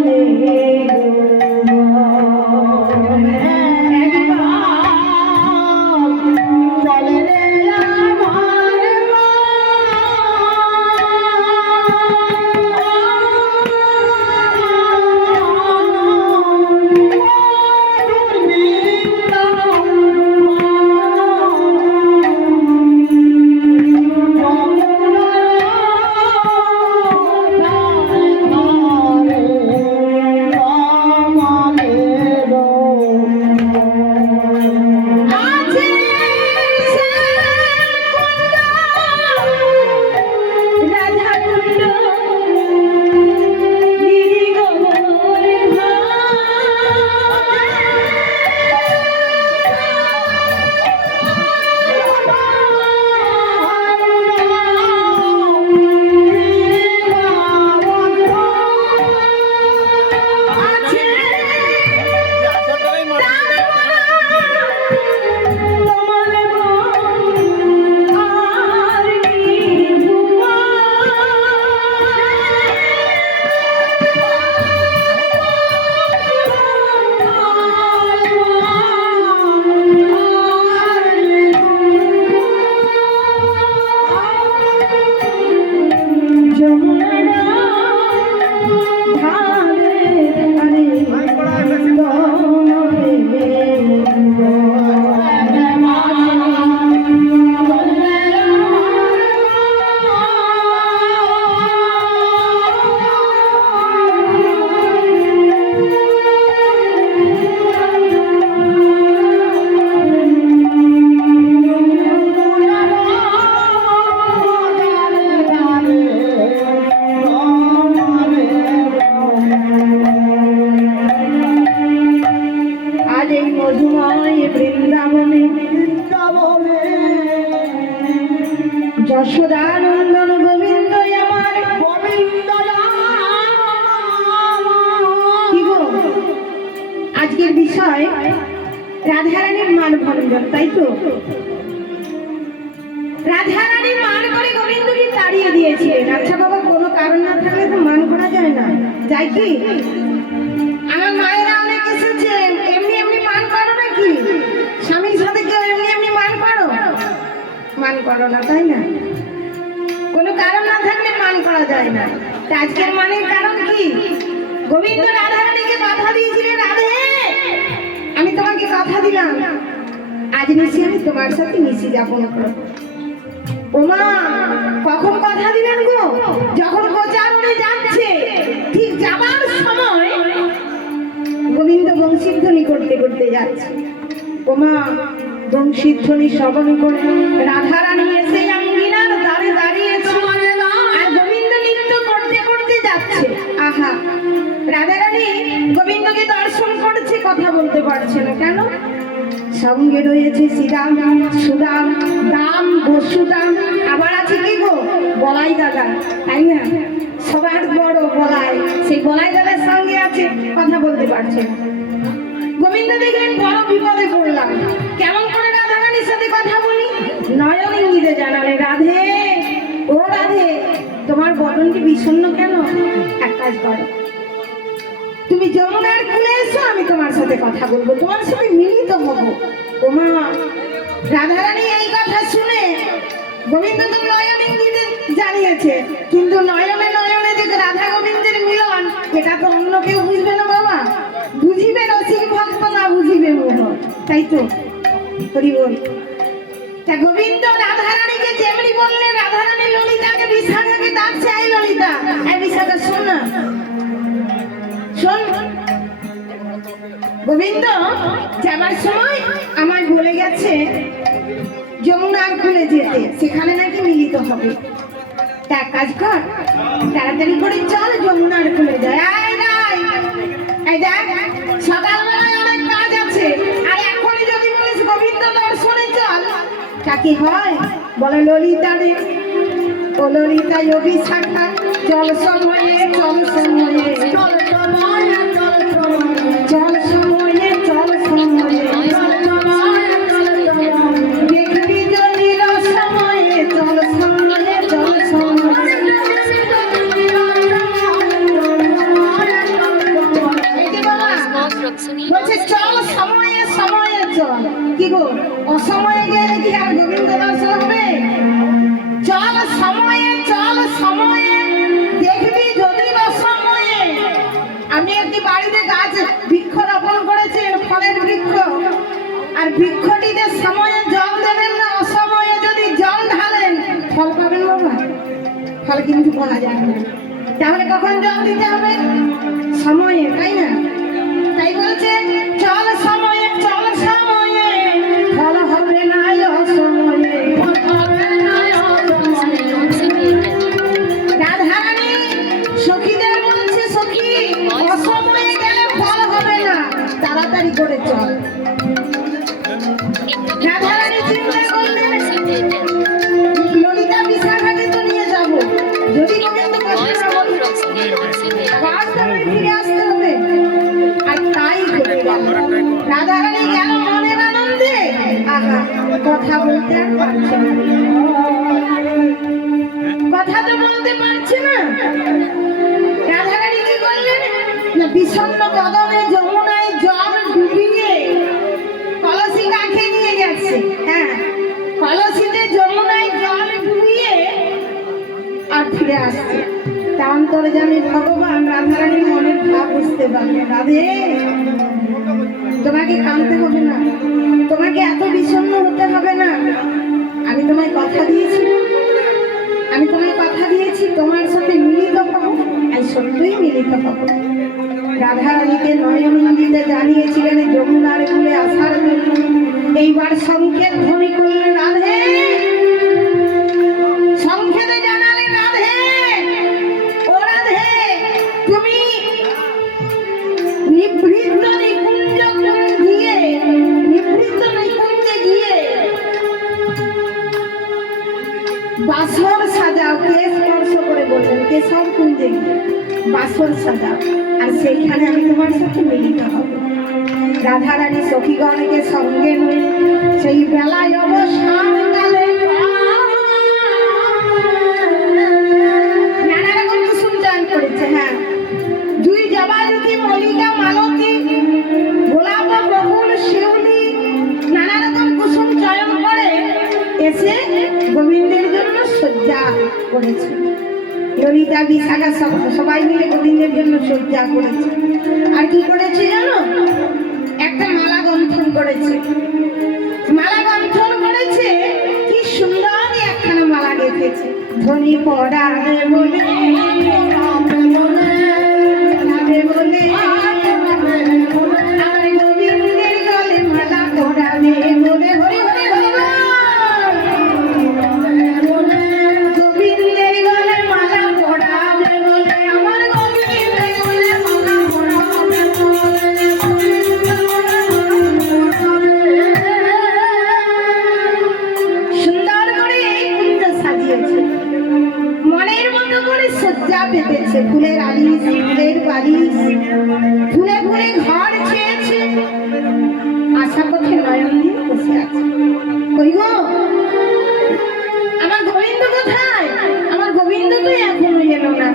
আছে যশোদানন্দন গোবিন্দ আমার কি গো? আজকের বিষয় রাধারানীর মান ভঞ্জন, তাই তো? রাধারানীর মান করে গোবিন্দকে তাড়িয়ে দিয়েছিলেন। আচ্ছা বাবা, কোনো কারণ না থাকলে তো মান করা যায় না। যাই কি? মান করো না, তাই না? কোনো কারণ না থাকলে মান করা যায় না। আজকের মানের কারণ কি? গোবিন্দ রাধারানীকে কথা দিয়েছিলেন রাধে। আমি তোমাকে কথা দিলাম। আজ নিশি আমি তোমার সাথে নিশি যাপন ওমা, কখন কথা দিলেন গো? যখন গোচারণে যাচ্ছে, ঠিক যাবার সময় গোবিন্দ বংশীধ্বনি করতে করতে যাচ্ছে। ওমা বংশীধ্বনি শ্রবণ করে রাধারানী এসে আঙ্গিনার দ্বারে দাঁড়িয়েছে আর গোবিন্দ নৃত্য করতে করতে যাচ্ছে। আহা, রাধারানী গোবিন্দকে দর্শন করছে, কথা বলতে পারছে না। কেন? সঙ্গে রয়েছে শ্রীরাম, সুদাম, দাম, বসুদাম। আবার আছে কি গো? বলাই দাদা, তাই না? সবার বড় বলাই। সেই বলাই দাদার সঙ্গে আছে, কথা বলতে পারছে গোবিন্দ দেখলেন বড় বিপদে পড়লাম। কেমন সাথে কথা বলি? নয়ন ইঙ্গিতে জানালে, রাধে, ও রাধে, তোমার বদনটি বিষণ্ণ কেন? এক কাজ করো। তুমি যমুনার খুলে এসো, আমি তোমার সাথে কথা বলব। তোমার সাথে মিলিত হব। ওমা রাধারানী এই কথা শুনে গোবিন্দ তো নয়ন ইঙ্গিতে জানিয়েছে, কিন্তু নয়নে নয়নে যে রাধা গোবিন্দের মিলন, এটা তো অন্য কেউ বুঝবে না বাবা। বুঝিবে রসিক ভক্ত না বুঝিবে মোহ। তাই তো হরি বল তা গোবিন্দ রাধারানীকে যেমনি বললে, রাধারানী ললিতাকে বিশাখাকে ডাকছে এই ললিতা। এই বিশাখা শোন না। শোন। গোবিন্দ, যাবার সময় আমায় বলে গেছে, যমুনার খুলে যেতে। সেখানে নাকি মিলিত হবে। তা কাজ কর, তাড়াতাড়ি করে চল যমুনার খুলে যায়। সকালবেলায় অনেক কাজ আছে। আর তা কি হয়? বলে ললিতা রে ও ললিতা যোগী শাখা চল সময়ে চল সময়ে। চল সময়ে সময়ে জল দেবেন না, অসময়ে যদি জল ঢালেন, ফল পাবেন বাবা ফল কিন্তু পাওয়া যাবে না। তাহলে কখন জল দিতে হবে? সময়ে, তাই না? তাই বলছে রাধারানী গেল মনের আনন্দে। আহা, কথা বলতে আর কথা তো বলতে পারছে না। রাধারানী কি করলেন? না, বিষণ্ণ কদমে যমুনায় জল ডুবিয়ে কলসি কাছে নিয়ে গেছে। হ্যাঁ কলসিতে যমুনায় জল ডুবিয়ে আর ফিরে আসছে। তার অন্তরে জানি ভগবান রাধারানীর মনের ভাব বুঝতে পারলেন। রাধে। তোমাকে কাঁদতে হবে না। তোমাকে এত বিষণ্ণ হতে হবে না। আমি তোমায় কথা দিয়েছি। আমি তোমায় কথা দিয়েছি, তোমার সাথে মিলিত হব আর সত্যই মিলিত হব। রাধারানীকে নয়নন্দিতে জানিয়েছিলেন যমুনার কুলে আসার জন্য। এইবার সংকেত ধ্বনি করলেন রাধে। বাসর সাজাও, কে স্পর্শ করে বললেন কেশব কুঞ্জে বাসন সাজাও। আর সেইখানে আমি তোমার সাথে মিলিত হব। রাধারানী সখীগণকে সঙ্গে নই সেই বেলায় অবসানকালে করেছে। ললিতা বিশাখা সব- সবাই মিলে গোবিন্দের জন্য শয্যা করেছে। আর কি করেছে জানো? একটা মালা গন্থন করেছে। মালা গন্থন করেছে, কি সুন্দর একখানা মালা গেঁথেছে ধনী পড়া বসে আছে। কই গো? আমার গোবিন্দ কোথায়? আমার গোবিন্দ তো এখনও এলো না।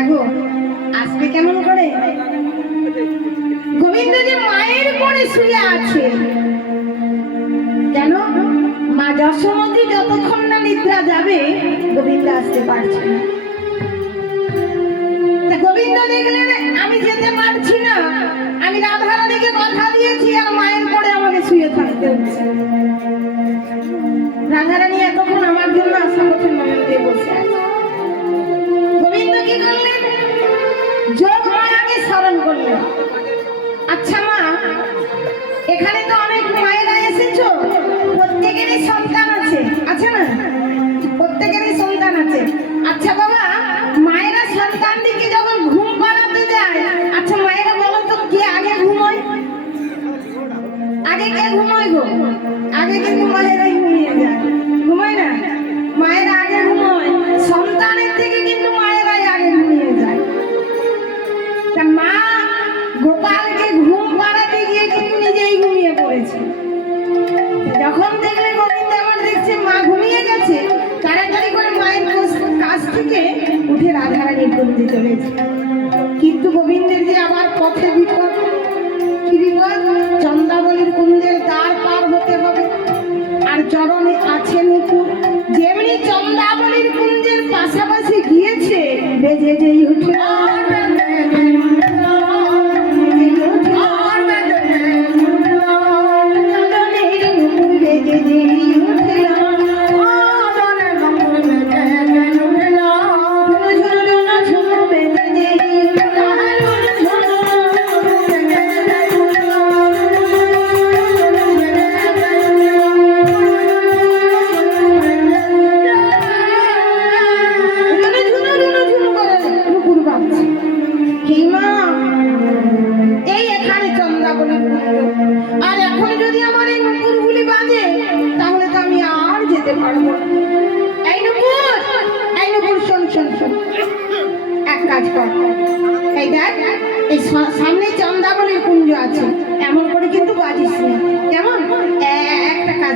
এগো আসবে কেমন করে? গোবিন্দ যে মায়ের কোলে শুয়ে আছে। কেন? মা যশোমতী যতক্ষণ না নিদ্রা যাবে, গোবিন্দ আসতে পারছে না।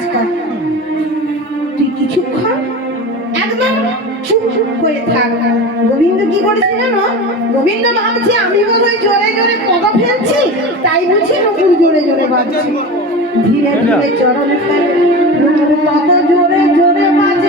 একটা কর। তুই কিছুক্ষণ একদম চুপ চুপ হয়ে থাক। গোবিন্দ কি করেছে জানো? গোবিন্দ ভাবছে, আমি বোধহয় জোরে জোরে পদা ফেলছি, তাই বুঝি নকুল জোরে জোরে বাজছে। ধীরে ধীরে চরণে তত জোরে জোরে